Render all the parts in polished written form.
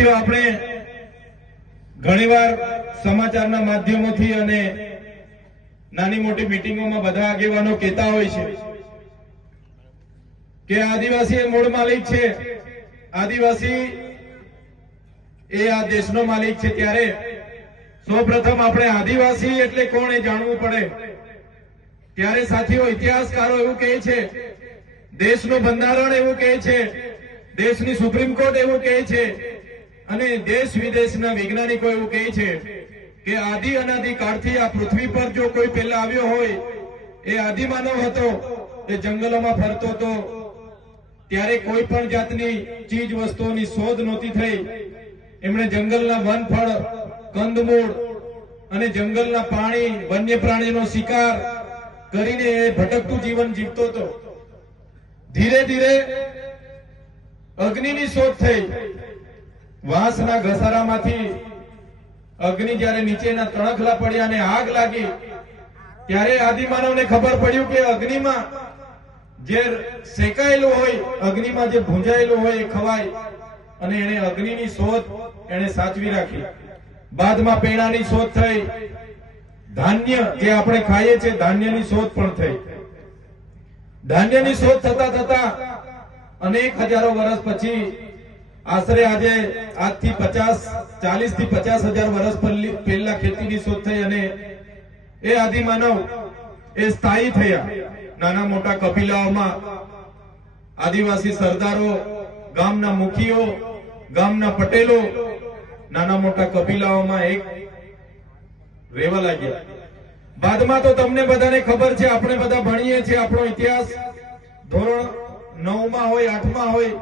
સાથીઓ, આપણે ઘણીવાર સમાચારના માધ્યમોથી અને નાની મોટી મીટિંગોમાં બધા આગેવાનો કહેતા હોય છે કે આદિવાસી એ મૂળ માલિક છે, આદિવાસી એ આ દેશનો માલિક છે। ત્યારે સૌપ્રથમ આપણે આદિવાસી એટલે કોણ એ જાણવું પડે। ત્યારે સાથીઓ, ઇતિહાસકારો એવું કહે છે, દેશનું બંધારણ એવું કહે છે, દેશની સુપ્રીમ કોર્ટ એવું કહે છે અને દેશ વિદેશના વૈજ્ઞાનિકો એવું કહે છે કે આદિ અનાદિ કાળથી આ પૃથ્વી પર જો કોઈ પહેલા આવ્યો હોય એ આદિમાનવ હતો, એ જંગલોમાં ફરતો હતો। ત્યારે કોઈ પણ જાતની ચીજ વસ્તુઓની શોધ નહોતી થઈ। એમણે જંગલના વનફળ, કંદમૂળ અને જંગલના પાણી, વન્ય પ્રાણીનો શિકાર કરીને એ ભટકતું જીવન જીવતો હતો। ધીરે ધીરે અગ્નિની શોધ થઈ। વાંસના ઘસારામાંથી અગ્નિ જ્યારે નીચેના તણખલા પડ્યા અને આગ લાગી, ત્યારે આદિમાનવને ખબર પડ્યું કે અગ્નિમાં જે શેકાયેલું હોય, અગ્નિમાં જે ભૂંજાયેલું હોય એ ખવાય, અને એને અગ્નિની શોધ એને સાચવી રાખી। બાદમાં પેણાની શોધ થઈ, ધાન્ય જે આપણે ખાઈએ છીએ ધાન્યની શોધ પણ થઈ। ધાન્યની શોધ થતા થતા અનેક હજારો વર્ષ પછી, આશરે આજે આજથી 40 થી 50 હજાર વર્ષ પહેલા ખેતીની શોધ થઈ અને એ આદિમાનવ એ સ્થાયી થયા। નાના મોટા કબીલાઓમાં આદિવાસી સરદારો, ગામના મુખીઓ, ગામના પટેલો નાના મોટા કબીલાઓમાં એક રહેવા લાગ્યા। બાદમાં તો તમને બધાને ખબર છે, આપણે બધા ભણીએ છીએ, આપણો ઇતિહાસ ધોરણ 9 માં હોય, 8 માં હોય,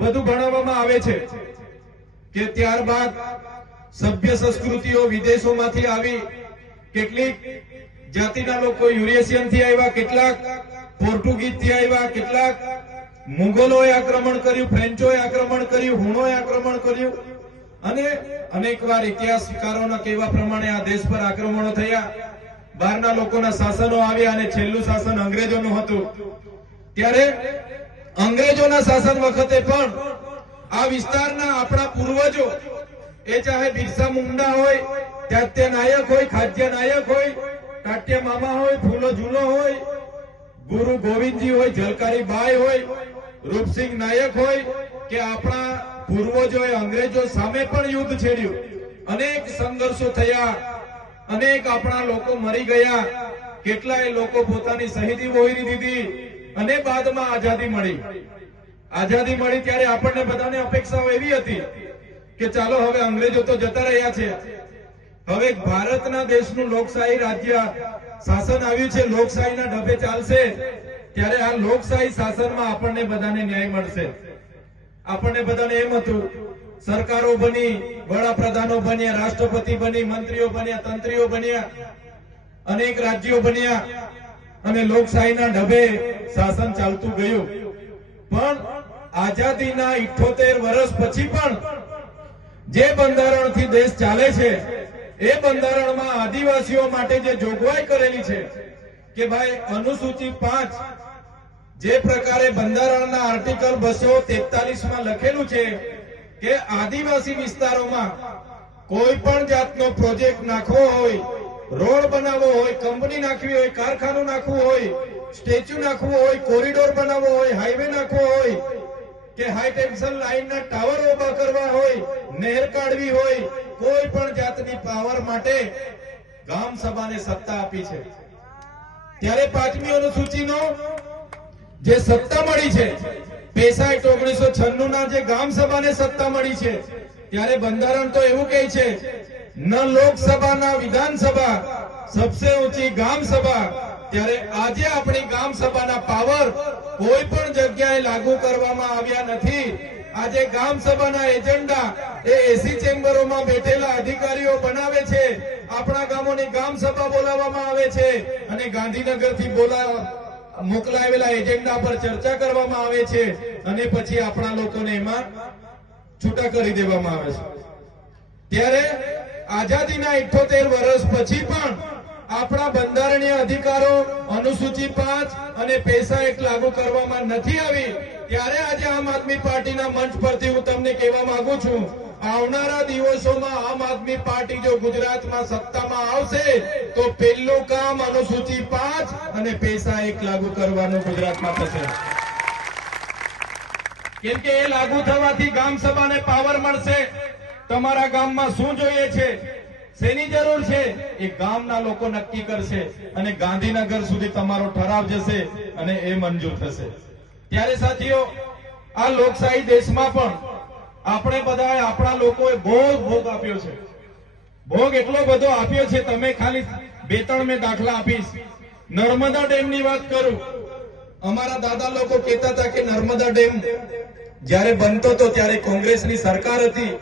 બધું ભણાવવામાં આવે છે કે ત્યારબાદ સભ્ય સંસ્કૃતિઓ વિદેશોમાંથી આવી। કેટલીક જાતિના લોકો યુરેશિયનથી આવ્યા, કેટલાક પોર્ટુગીઝથી આવ્યા, કેટલાક મુગલોએ આક્રમણ કર્યું, ફ્રેન્ચોએ આક્રમણ કર્યું, હુણોએ આક્રમણ કર્યું અને અનેકવાર ઇતિહાસકારોના કહેવા પ્રમાણે આ દેશ પર આક્રમણો થયા। બહારના લોકોના શાસનો આવ્યા અને છેલ્લું શાસન અંગ્રેજોનું હતું। ત્યારે અંગ્રેજોના શાસન વખતે પણ આ વિસ્તારના આપણા પૂર્વજો, એ ચાહે બિરસા મુંડા હોય, ત્યાત્ય નાયક હોય, ખાદ્ય નાયક હોય, ટાટ્ય મામા હોય, ફૂલો ઝૂલો હોય, ગુરુ ગોવિંદજી હોય, ઝલકારી બાઈ હોય, રૂપસિંહ નાયક હોય, કે આપણા પૂર્વજોએ અંગ્રેજો સામે પણ યુદ્ધ છેડ્યું। અનેક સંઘર્ષો થયા, અનેક આપણા લોકો મરી ગયા, કેટલાય લોકો પોતાની શહીદી વહોરી દીધી અને બાદમાં આઝાદી મળી। આઝાદી મળી ત્યારે આપણને બધાને અપેક્ષાઓ એવી હતી કે ચાલો હવે અંગ્રેજો તો જતા રહ્યા છે, હવે ભારતના દેશનું લોકશાહી રાજ્ય શાસન આવ્યું છે, લોકશાહીના ઢબે ચાલશે, ત્યારે આ લોકશાહી શાસનમાં આપણને બધાને ન્યાય મળશે। આપણને બધાને એમ હતું, સરકારો બની, વડાપ્રધાનો બન્યા, રાષ્ટ્રપતિ બની, મંત્રીઓ બન્યા, તંત્રીઓ બન્યા, અનેક રાજ્યો બન્યા અને લોકશાહીના ઢબે શાસન ચાલતું ગયું। પણ આઝાદીના 78 વર્ષ પછી પણ જે બંધારણથી દેશ ચાલે છે, એ બંધારણમાં આદિવાસીઓ માટે જે જોગવાઈ કરેલી છે કે ભાઈ અનુસૂચિ 5, જે પ્રકારે બંધારણના આર્ટિકલ 243 માં લખેલું છે કે આદિવાસી વિસ્તારોમાં કોઈ પણ જાતનો પ્રોજેક્ટ નાખવો હોય, રોડ બનાવવો હોય, કંપની નાખવી હોય, કારખાનું નાખવું હોય, સ્ટેચ્યુ નાખવું હોય, કોરિડોર બનાવવો હોય, હાઈવે નાખવો હોય કે હાઈ ટેન્શન લાઈનના ટાવર ઉભા કરવા હોય, નહેર કાઢવી હોય, કોઈ પણ જાતની પાવર માટે ગામ સભાને સત્તા આપી છે। ત્યારે 5મી અનુસૂચિનો જે સત્તા મળી છે, પેસા એક્ટ 1996 ના જે ગામ સભાને સત્તા મળી છે, ત્યારે બંધારણ તો એવું કહે છે, ન લોકસભા ના વિધાનસભા, સબસે ઊંચી ગામ સભા। ત્યારે આજે આપણી ગામ સભાના પાવર કોઈ પણ જગ્યાએ લાગુ કરવામાં આવ્યા નથી। આજે ગામ સભાના એજન્ડા એ એસી ચેમ્બરોમાં બેઠેલા અધિકારીઓ બનાવે છે। આપણા ગામોની ગામ સભા બોલાવવામાં આવે છે અને ગાંધીનગરથી મોકલાવેલા એજન્ડા પર ચર્ચા કરવામાં આવે છે અને પછી આપણા લોકોને એમાં છૂટા કરી દેવામાં આવે છે। ત્યારે આઝાદીના 78 વર્ષ પછી પણ આપણા બંધારણીય અધિકારો અનુસૂચિ 5 અને પેસા એક્ટ લાગુ કરવામાં નથી આવી। ત્યારે આજે આમ આદમી પાર્ટીના મંચ પરથી હું તમને કહેવા માંગુ છું, આવનારા દિવસોમાં આમ આદમી પાર્ટી જો ગુજરાતમાં સત્તામાં આવશે તો પહેલું કામ અનુસૂચિ 5 અને પૈસા 1 લાગુ કરવાનું ગુજરાતમાં થશે. કેમ કે એ લાગુ થવાથી ગામ સભાને પાવર મળશે. તમારા ગામમાં શું જોઈએ છે, શેની જરૂર છે, એ ગામના લોકો નક્કી કરશે અને ગાંધીનગર સુધી તમારો ઠરાવ જશે અને એ મંજૂર થશે. ત્યારે સાથીઓ, આ લોકશાહી દેશમાં પણ આપણે બધાએ આપણા લોકોએ બહુ ભોગ આપ્યો છે. ભોગ એટલો બધો આપ્યો છે, તમે ખાલી 2-3 મેં દાખલા આપીશ. નર્મદા ડેમની વાત કરું. અમારા દાદા લોકો કહેતા હતા કે નર્મદા ડેમ જ્યારે બનતો હતો ત્યારે કોંગ્રેસની સરકાર હતી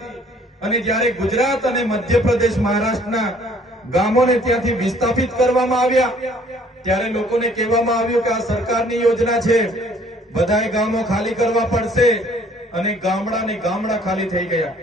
અને જ્યારે ગુજરાત અને મધ્યપ્રદેશ મહારાષ્ટ્રના ગામોને ત્યાંથી વિસ્થાપિત કરવામાં આવ્યા ત્યારે લોકોને કહેવામાં આવ્યું કે આ સરકારની યોજના છે, બધાએ ગામો ખાલી કરવા પડશે અને ગામડા ખાલી થઈ ગયા.